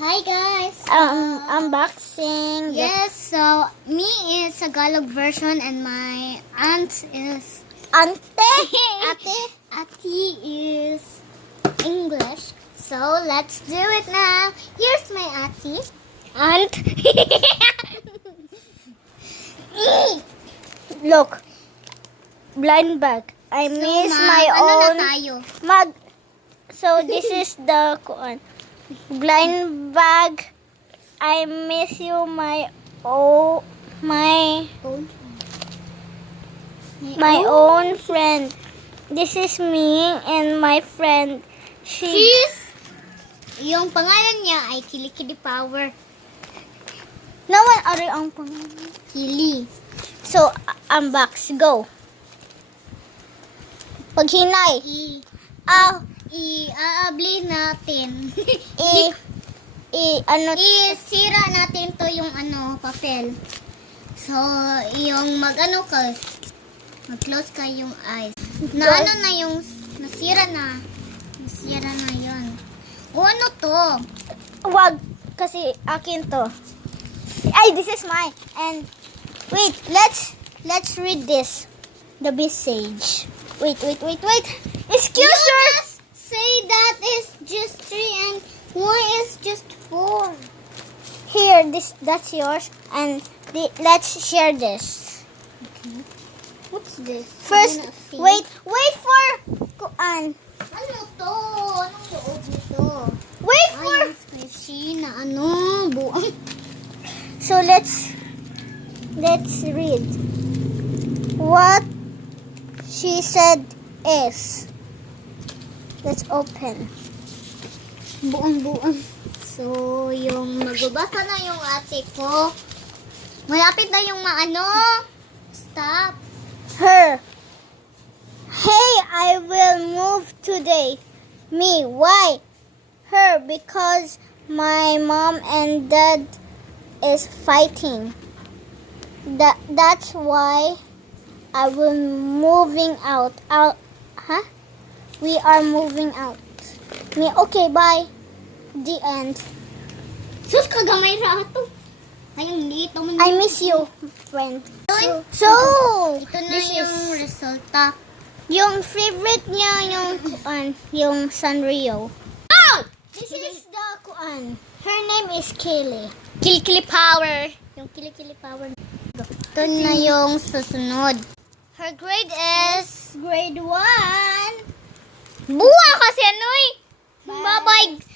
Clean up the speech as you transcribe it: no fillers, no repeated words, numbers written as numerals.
Hi guys! Unboxing. Yes, so me is Tagalog version and my aunt is Ante. Ate is English. So let's do it now. Here's my ate. Aunt. Look. Blind bag. I miss my ano own na tayo? mag. So this is the blind bag. I miss you, my own friend. This is me and my friend. She's yung pangalan niya ay Kilikili Power. Naman ari ang pangalan. Kili. So unbox, go. Paghinay. Iaabli natin. Ano? Isira natin to yung papel. So, yung mag-close ka yung eyes. Nasira na yun. O ano to? Wag, kasi akin to. Ay, this is mine. And, wait, let's read this. The message. Wait. Excuse You just say that is just 3 and 1 is just 4. Here, that's yours. And let's share this. Okay. What's this? First, wait for kuan. Ano to? Anong loob nito? Wait for. Ay, squishy na buong. So let's read. What she said is. Let's open. Buong. So, yung magbabasa na yung ate ko. Malapit na yung Stop. Her. Hey, I will move today. Me, why? Her, because my mom and dad is fighting. That's why I will moving out. We are moving out. Me, okay, bye. The end. Sus, kagamay ra ito. Ayun, dito mo. I miss you, friend. So, ito na this yung is resulta. yung favorite niya yung Sanrio. Oh! This is the kuan. Her name is Kaylee. Kilikili Power. Yung Kilikili Power. Ito na yung susunod. Her grade is Grade 1. buwa kasi Bye-bye.